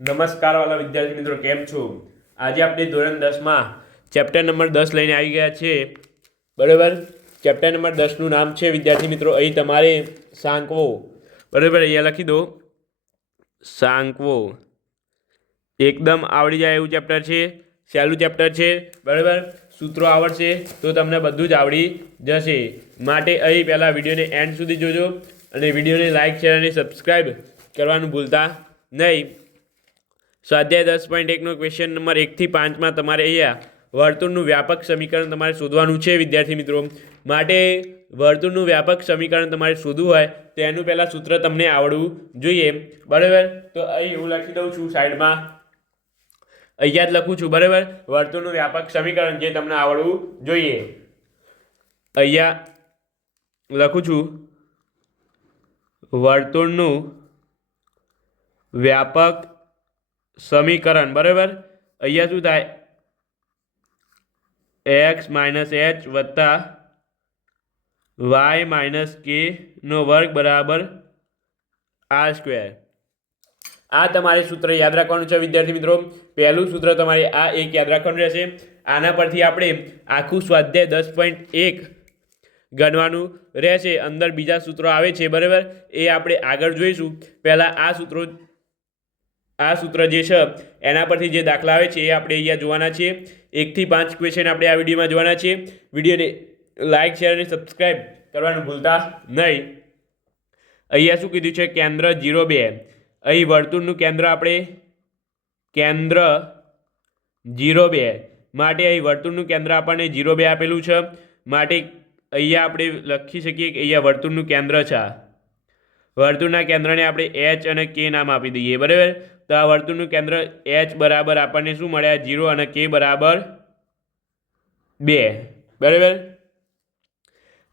નમસ્કાર વાલા વિદ્યાર્થી મિત્રો, કેમ છો? આજે આપણે ધોરણ 10માં ચેપ્ટર નંબર 10 લઈને આવી ગયા છે. બરાબર. ચેપ્ટર નંબર 10નું નામ છે વિદ્યાર્થી મિત્રો, અહીં તમારે સાંકવો. બરાબર, અહીંયા લખી દો સાંકવો. એકદમ આવડી જાય એવું ચેપ્ટર છે, સહેલું ચેપ્ટર છે. બરાબર, સૂત્રો આવડશે તો તમને બધું જ આવડી જશે. માટે અહીં પહેલાં વિડીયોને એન્ડ સુધી જોજો અને વિડીયોને લાઇક શેર અને સબસ્ક્રાઈબ કરવાનું ભૂલતા નહીં. સ્વાધ્યાય 10.1નો ક્વેશ્ચન નંબર 1 થી 5માં તમારે અહીંયા વર્તુળનું વ્યાપક સમીકરણ તમારે શોધવાનું છે વિદ્યાર્થી મિત્રો. માટે વર્તુળનું વ્યાપક સમીકરણ તમારે શોધવું હોય તો એનું પહેલાં સૂત્ર તમને આવડવું જોઈએ. બરાબર, તો અહીં હું લખી દઉં છું સાઈડમાં, અહીંયા જ લખું છું. બરાબર, વર્તુળનું વ્યાપક સમીકરણ જે તમને આવડવું જોઈએ અહીંયા લખું છું. વર્તુળનું વ્યાપક સમીકરણ. બરાબર, અહીંયા શું થાય? x માઇનસ h વત્તા y માઇનસ k નો વર્ગ બરાબર r સ્ક્વેર. આ તમારે સૂત્ર યાદ રાખવાનું છે વિદ્યાર્થી મિત્રો. પહેલું સૂત્ર તમારે આ એક યાદ રાખવાનું રહેશે. આના પરથી આપણે આખું સ્વાધ્યાય 10.1 ગણવાનું રહેશે. અંદર બીજા સૂત્રો આવે છે. બરાબર, એ આપણે આગળ જોઈશું. પહેલાં આ સૂત્ર જે છે એના પરથી જે દાખલા આવે છે એ આપણે અહીંયા જોવાના છીએ. 1 થી 5 ક્વેશ્ચન આપણે આ વિડીયોમાં જોવાના છીએ. વિડીયોને લાઇક શેર અને સબસ્ક્રાઈબ કરવાનું ભૂલતા નહીં. અહીંયા શું કીધું છે? કેન્દ્ર 0,2. અહીં વર્તુળનું કેન્દ્ર આપણે કેન્દ્ર 0,2 માટે અહીં વર્તુળનું કેન્દ્ર આપણને 0,2 આપેલું છે. માટે અહીંયા આપણે લખી શકીએ કે અહીંયા વર્તુળનું કેન્દ્ર છે. વર્તુળના કેન્દ્રને આપણે એચ અને કે નામ આપી દઈએ. બરાબર, તો આ વર્તુળનું કેન્દ્ર એચ બરાબર આપણને શું મળ્યા? 0 અને કે બરાબર 2. બરાબર,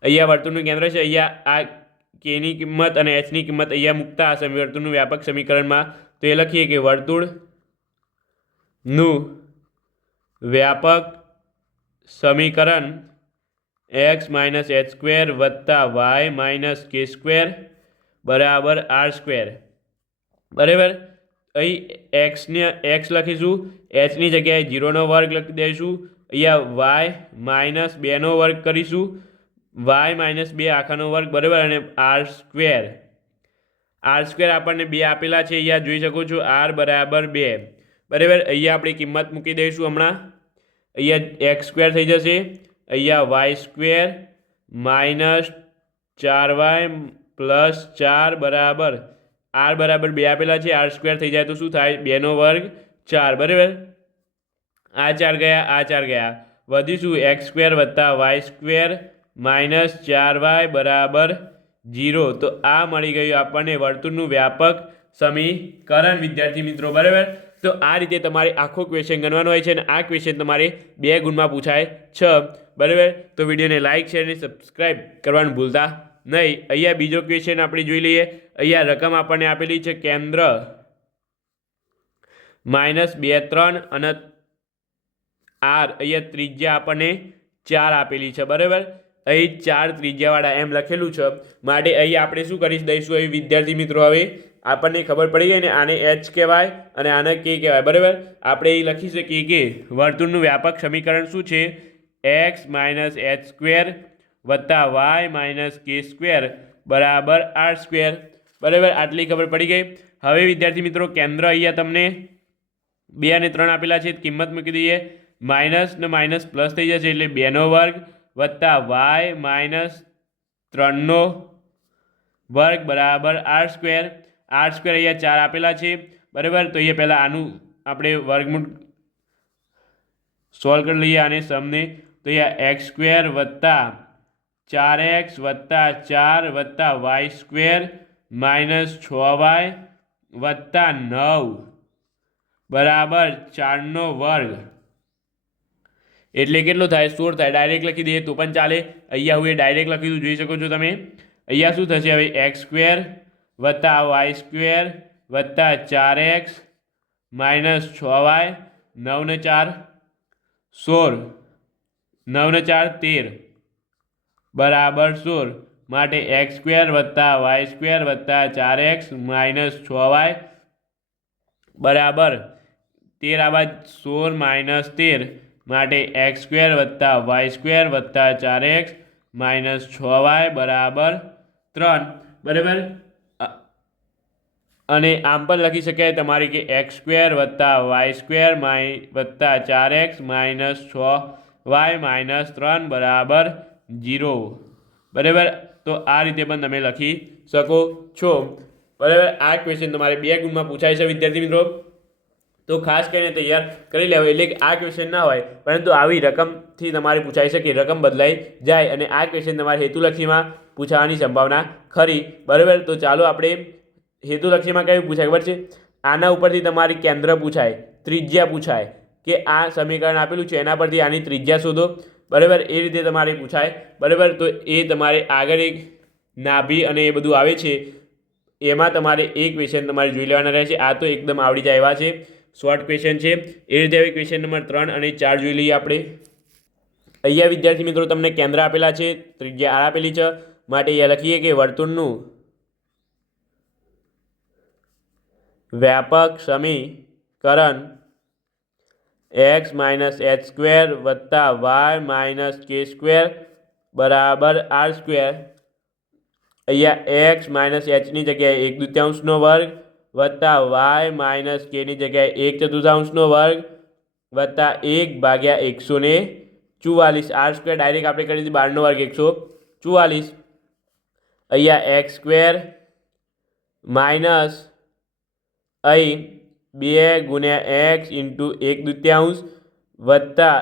અહીંયા વર્તુળનું કેન્દ્ર છે. અહીંયા આ કેની કિંમત અને એચની કિંમત અહીંયા મૂકતા આ વર્તુળનું વ્યાપક સમીકરણમાં તો એ લખીએ કે વર્તુળનું વ્યાપક સમીકરણ x માઇનસ h સ્ક્વેર વત્તા y માઇનસ કે સ્ક્વેર બરાબર r સ્ક્વેર. બરાબર, અહીં x લખીશું, hની જગ્યાએ 0નો વર્ગ લખી દઈશું. અહીંયા y માઇનસ 2નો વર્ગ કરીશું, y માઇનસ 2 આખાનો વર્ગ. બરાબર, અને r સ્ક્વેર આપણને 2 આપેલા છે. અહીંયા જોઈ શકો છો r બરાબર 2. બરાબર, અહીંયા આપણે કિંમત મૂકી દઈશું હમણાં. અહીંયા x સ્ક્વેર થઈ જશે, અહીંયા y square minus 4y plus 4 બરાબર r બરાબર 2 આપેલા છે. r સ્ક્વેર થઈ જાય તો શું થાય? 2નો વર્ગ 4. બરાબર, આ 4 ગયા, આ 4 ગયા, વધીશું x સ્ક્વેર વત્તા y સ્ક્વેર માઇનસ 4y બરાબર 0. તો આ મળી ગયું આપણને વર્તુળનું વ્યાપક સમીકરણ વિદ્યાર્થી મિત્રો. બરાબર, તો આ રીતે તમારે આખો ક્વેશ્ચન ગણવાનો હોય છે અને આ ક્વેશ્ચન તમારે 2 ગુણમાં પૂછાય છે. બરાબર, તો વિડીયોને લાઇક શેર અને સબસ્ક્રાઈબ કરવાનું ભૂલતા નહીં. અહીંયા બીજો ક્વેશ્ચન આપણે જોઈ લઈએ. અહીંયા રકમ આપણને આપેલી છે કેન્દ્ર -2, 3 અને r. અહીંયા ત્રિજ્યા આપણને 4 આપેલી છે. બરાબર, અહીં 4 ત્રિજ્યાવાળા એમ લખેલું છે. માટે અહીં આપણે શું કરી દઈશું? અહીં વિદ્યાર્થી મિત્રો હવે આપણને ખબર પડી ગઈ ને, આને h કહેવાય અને આને k કહેવાય. બરાબર, આપણે અહીં લખી શકીએ કે વર્તુળનું વ્યાપક સમીકરણ શું છે? x માઇનસ h સ્ક્વેર વત્તા y માઇનસ કે સ્ક્વેર બરાબર r સ્ક્વેર. બરાબર, આટલી ખબર પડી ગઈ. હવે વિદ્યાર્થી મિત્રો કેન્દ્ર અહીંયા તમને 2 અને 3 આપેલા છે. કિંમત મૂકી દઈએ. માઇનસ ને માઇનસ પ્લસ થઈ જશે એટલે 2નો વર્ગ વત્તા y માઇનસ 3નો વર્ગ બરાબર r સ્ક્વેર. r સ્ક્વેર અહીંયા 4 આપેલા છે. બરાબર, તો અહીંયા પહેલાં આનું આપણે વર્ગમૂળ સોલ્વ કરી લઈએ આને સમને. તો અહીંયા x સ્ક્વેર વત્તા 4x વત્તા 4 વત્તા y સ્ક્વેર માઇનસ 6y વત્તા 9 બરાબર 4નો વર્ગ એટલે કેટલો થાય? 16 થાય. ડાયરેક્ટ લખી દઈએ તો પણ ચાલે. અહીંયા હું એ ડાયરેક્ટ લખી દઉં, જોઈ શકો છો તમે. અહીંયા શું થશે? હવે x સ્ક્વેર વત્તા y સ્ક્વેર વત્તા 4x માઇનસ 6y, 9 ને 4 16, 9 ને 4 13 બરાબર 16. માટે x સ્ક્વેર વત્તા y સ્ક્વેર વત્તા 4x માઇનસ 6y બરાબર 13 આવા 16 માઇનસ 13 માટે એક્સ સ્ક્વેર વત્તા વાય સ્ક્વેર વત્તા 4x માઇનસ 6y બરાબર 3 બરાબર અને આમ પણ લખી શકાય તમારે કે એક્સ સ્ક્વેર વત્તા વાય સ્ક્વેર વત્તા 4x માઇનસ 6y માઇનસ 3 બરાબર 0 બરાબર તો આ રીતે પણ તમે લખી શકો છો બરાબર આ ક્વેશ્ચન તમારે 2 ગુણમાં પૂછાય છે વિદ્યાર્થી મિત્રો તો ખાસ કરીને તૈયાર કરી લેવો એટલે કે આ ક્વેશ્ચન ના હોય પરંતુ આવી રકમથી તમારે પૂછાઈ શકે રકમ બદલાઈ જાય અને આ ક્વેશ્ચન તમારે હેતુલક્ષીમાં પૂછાવાની સંભાવના ખરી બરાબર તો ચાલો આપણે હેતુલક્ષીમાં કયું પૂછાય ખબર છે આના ઉપરથી તમારી કેન્દ્ર પૂછાય ત્રિજ્યા પૂછાય કે આ સમીકરણ આપેલું છે એના પરથી આની ત્રિજ્યા શોધો બરાબર એ રીતે તમારે પૂછાય બરાબર તો એ તમારે આગળ એક નાભી અને એ બધું આવે છે એમાં તમારે એક ક્વેશ્ચન તમારે જોઈ લેવાના રહે છે આ તો એકદમ આવડી જાય એવા છે શોર્ટ ક્વેશ્ચન છે એ રીતે હવે ક્વેશ્ચન નંબર 3 અને 4 જોઈ લઈએ આપણે અહીંયા વિદ્યાર્થી મિત્રો તમને કેન્દ્ર આપેલા છે ત્રિજ્યા આર આપેલી છે માટે અહીંયા લખીએ કે વર્તુળનું વ્યાપક સમીકરણ x માઇનસ એચ સ્ક્વેર વત્તા વાય માઇનસ કે સ્ક્વેર બરાબર આર સ્ક્વેર અહીંયા એક્સ માઇનસ એચની જગ્યાએ 1/2 વર્ગ વત્તા વાય માઇનસ કેની જગ્યાએ 1/4 વર્ગ વત્તા 1/144 આર સ્ક્વેર ડાયરેક્ટ આપણે કરી દીધી 12 વર્ગ 144 અહીંયા એક્સ સ્ક્વેર માઇનસ અહીં 2 ગુણ્યા એક્સ ઇન્ટુ 1/2 વત્તા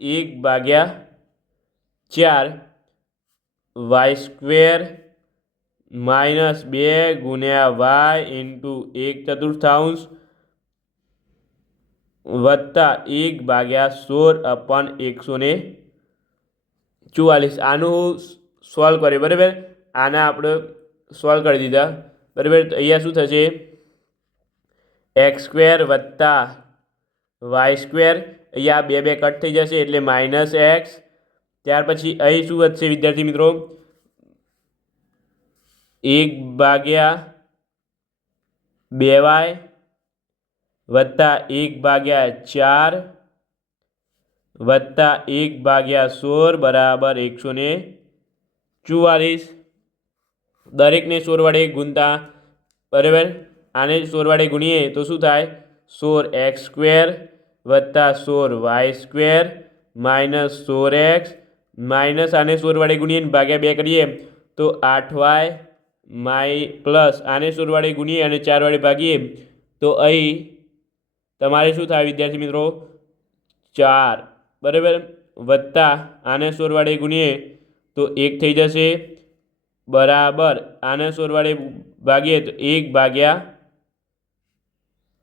1/4 વાય સ્ક્વેર માઇનસ 2 ગુણ્યા વાય ઇન્ટુ 1/4 વત્તા 1/16/144 આનું સોલ્વ કરીએ બરાબર આના આપણે સોલ્વ કરી દીધા બરાબર તો અહીંયા શું થશે એક્સ સ્ક્વેર વત્તા વાય સ્ક્વેર અહીંયા 2 કટ થઈ જશે એટલે માઇનસ એક્સ ત્યાર પછી અહીં શું વધશે વિદ્યાર્થી મિત્રો 1/2y વત્તા 1/4 વત્તા 1/16 બરાબર 144 દરેકને 16 વડે ગુણતા બરાબર આને 16 વડે ગુણીએ તો શું થાય 16x સ્ક્વેર વત્તા 16y square minus 16x minus આને 16 વડે ગુણીએ ભાગ્યા 2 કરીએ તો 8y પ્લસ આને 16 વડે ગુણીએ અને 4 વડે ભાગીએ તો અહીં તમારે શું થાય વિદ્યાર્થી મિત્રો 4 બરાબર વત્તા આને 16 વડે ગુણીએ તો 1 થઈ જશે બરાબર આને 16 વડે ભાગીએ તો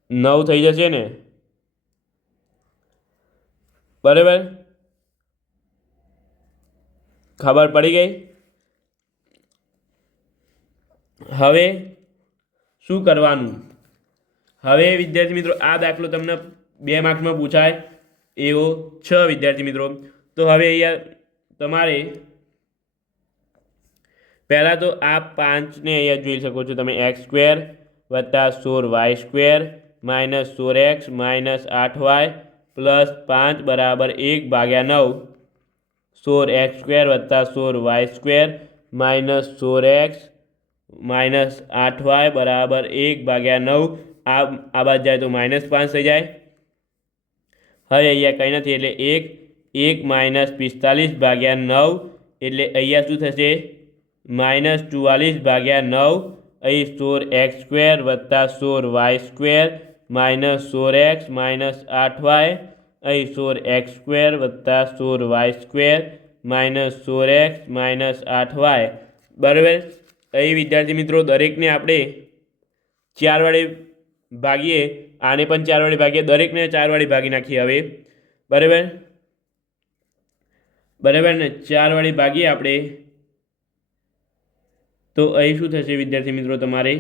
1/9 થઈ જશે ને બરાબર ખબર પડી ગઈ હવે શું કરવાનું હવે વિદ્યાર્થી મિત્રો આ દાખલો તમને 2 માર્ક્સમાં પૂછાય એવો છે વિદ્યાર્થી મિત્રો તો હવે અહીંયા તમારે પહેલાં તો આ 5ને અહીંયા જોઈ શકો છો તમે એક્સ સ્ક્વેર વત્તા 16y square minus 16x minus 8y plus 5 બરાબર 1/9 16x સ્ક્વેર વત્તા 16y square minus 16x minus 8y બરાબર 1/9 આ બાદ જાય તો -5 થઈ જાય હવે અહીંયા કંઈ નથી એટલે 1 માઇનસ 45/9 એટલે અહીંયા શું થશે -44/9 અહીં 16x સ્ક્વેર વત્તા 16y square minus 16x minus 8y અહીં 16x સ્ક્વેર વત્તા 16y square minus 16x minus 8y બરાબર અહીં વિદ્યાર્થી મિત્રો દરેકને આપણે 4 વડે ભાગીએ આને પણ 4 વડે ભાગીએ દરેકને 4 વડે ભાગી નાખીએ હવે બરાબર ને 4 વડે ભાગીએ આપણે તો અહીં શું થશે વિદ્યાર્થી મિત્રો તમારે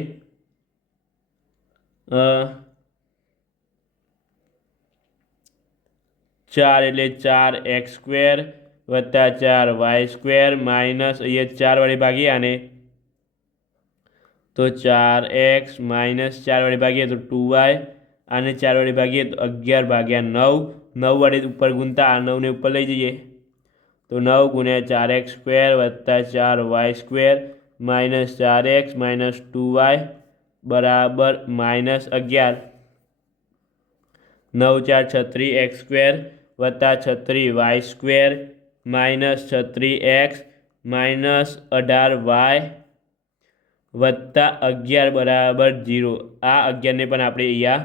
4 એટલે 4x સ્ક્વેર વત્તા 4y સ્ક્વેર માઇનસ અહીંયા 4 વડે ભાગીએ આને તો 4x માઇનસ 4 વડે ભાગીએ તો 2y આને 4 વડે ભાગીએ તો 11 ભાગ્યા 9, 9 વડે ઉપર ગુણતા આ 9ને ઉપર લઈ જઈએ તો 9 ગુણ્યા 4x² વત્તા 4y² minus 4x minus 2y બરાબર -11, 9 4 36x² વત્તા 36y² minus 36x minus 18y વત્તા 11 બરાબર 0. આ 11ને પણ આપણે અહીંયા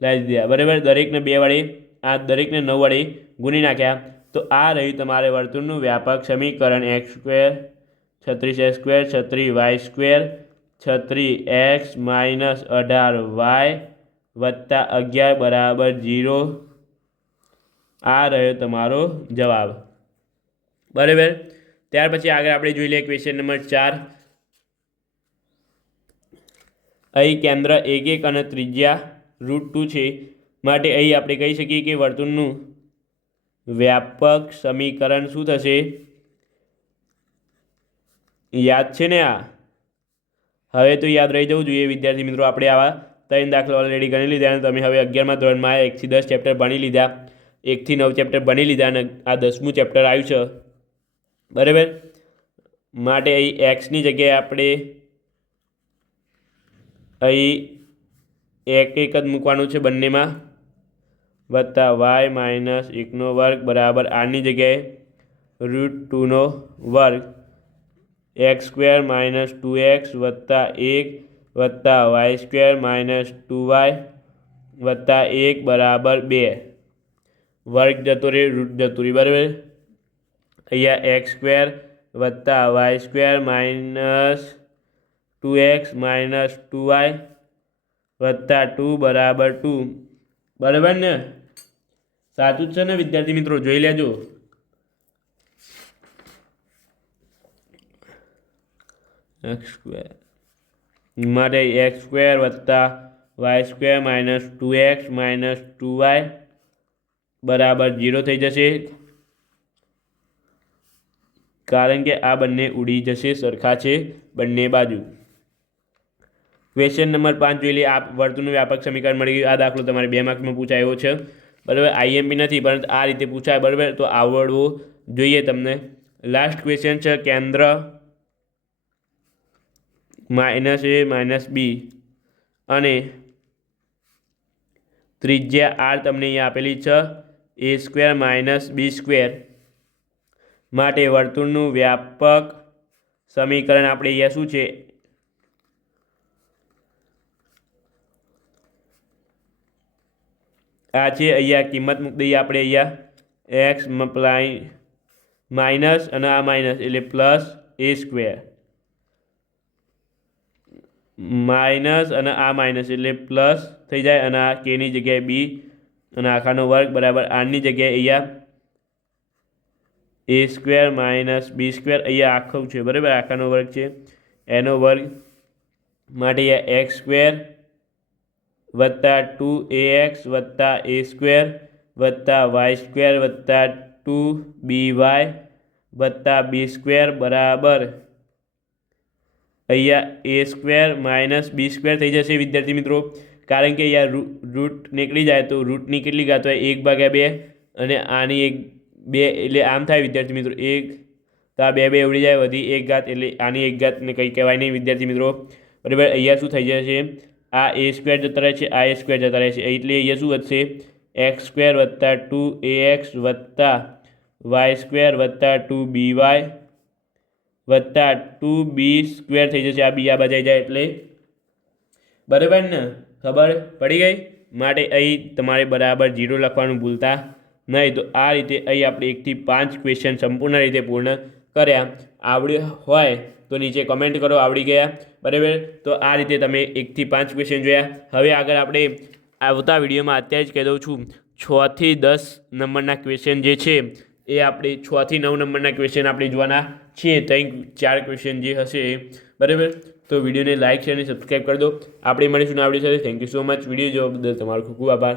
લાવી દીધા બરાબર. દરેકને 2 વડે આ દરેકને 9 વડે ગુણી નાખ્યા તો આ રહ્યું તમારે વર્તુળનું વ્યાપક સમીકરણ x² 36x² 36y² 36x minus 18y વત્તા 11 બરાબર 0. આ રહ્યો તમારો જવાબ બરાબર. ત્યાર પછી આગળ આપણે જોઈ લઈએ ક્વેશ્ચન નંબર 4. અહીં કેન્દ્ર 1 1 અને ત્રિજ્યા √2 છે માટે અહીં આપણે કહી શકીએ કે વર્તુળનું વ્યાપક સમીકરણ શું થશે? યાદ છે ને? આ હવે તો યાદ રહી જવું જોઈએ વિદ્યાર્થી મિત્રો. આપણે આવા 3 દાખલા ઓલરેડી ગણી લીધા અને તમે હવે 11મા ધોરણમાં 1 થી 10 ચેપ્ટર ભણી લીધા, 1 થી 9 ચેપ્ટર ભણી લીધા અને આ 10મું ચેપ્ટર આવ્યું છે બરાબર. માટે અહીં એક્સની જગ્યાએ આપણે અહીં 1 1 જ મૂકવાનું છે બંનેમાં વત્તા y માઇનસ 1² બરાબર આની જગ્યાએ √2² x² માઇનસ 2x વત્તા 1 વત્તા y² માઇનસ 2y વત્તા 1 બરાબર 2. વર્ગ જતો રહે, રૂટ જતું રહે બરાબર. અહીંયા x² વત્તા y² minus 2x minus 2y વત્તા 2 બરાબર 2 બરાબર ને? સાચું જ છે ને વિદ્યાર્થી મિત્રો? જોઈ લેજો. x² માટે x² વત્તા y² minus 2x minus 2y બરાબર 0 થઈ જશે કારણ કે આ બંને ઉડી જશે, સરખા છે બંને બાજુ. ક્વેશ્ચન નંબર 5 જોઈ લઈએ. આ વર્તુળનું વ્યાપક સમીકરણ મળી ગયું. આ દાખલો તમારે 2 માર્કમાં પૂછાયો છે બરાબર. IMP નથી પરંતુ આ રીતે પૂછાય બરાબર, તો આવડવું જોઈએ તમને. લાસ્ટ ક્વેશ્ચન છે કેન્દ્ર -a -b અને ત્રિજ્યા r તમને અહીંયા આપેલી છે a² - b². માટે વર્તુળનું વ્યાપક સમીકરણ આપણે અહીંયા શું છે? આ છે. અહીંયા કિંમત મૂકી દઈએ આપણે. અહીંયા x માઇનસ અને આ માઇનસ એટલે પ્લસ a² માઇનસ અને આ માઇનસ એટલે પ્લસ થઈ જાય અને આ કેની જગ્યાએ b અને આખાનો વર્ગ બરાબર આરની જગ્યાએ અહીંયા a² માઇનસ b². અહીંયા આખું છે બરાબર, આખાનો વર્ગ છે એનો વર્ગ. માટે અહીંયા x² વત્તા 2ax વત્તા a² વત્તા y² વત્તા 2by વત્તા b² બરાબર અહીંયા a² માઇનસ b² થઈ જશે વિદ્યાર્થી મિત્રો. કારણ કે અહીંયા રૂટ નીકળી જાય તો રૂટની કેટલી ઘાત હોય? 1/2 અને આની 2 એટલે આમ થાય વિદ્યાર્થી મિત્રો. 1 તો આ 2 ઉડી જાય, વધી 1 ઘાત એટલે આની 1 ઘાત ને કંઈ કહેવાય નહીં વિદ્યાર્થી મિત્રો બરાબર. અહીંયા શું થઈ જશે? આ a² જતા રહે છે, આ a² જતા રહે છે એટલે અહીંયા શું વધશે? x² વત્તા 2ax વત્તા y² વત્તા 2by વત્તા 2b² થઈ જશે. આ બી આ બજાઈ જાય એટલે બરાબર ને? ખબર પડી ગઈ? માટે અહીં તમારે બરાબર 0 લખવાનું ભૂલતા નહીં. તો આ રીતે અહીં આપણે 1 થી 5 ક્વેશ્ચન સંપૂર્ણ રીતે પૂર્ણ કર્યા. આવડ્યું હોય તો નીચે કમેન્ટ કરો આવડી ગયા બરાબર. તો આ રીતે તમે 1 થી 5 ક્વેશ્ચન જોયા. હવે આગળ આપણે આવતા વિડીયોમાં અત્યારે જ કહી દઉં છું 6 થી 10 નંબરના ક્વેશ્ચન જે છે એ આપણે 6 થી 9 નંબરના ક્વેશ્ચન આપણે જોવાના છીએ. 4 ક્વેશ્ચન જે હશે બરાબર. તો વિડીયોને લાઇક, શેર અને સબસ્ક્રાઈબ કરી દો. આપણે મળીશું આવડી સાથે. Thank you so much. Video જોવા બદલ તમારો ખૂબ ખૂબ આભાર.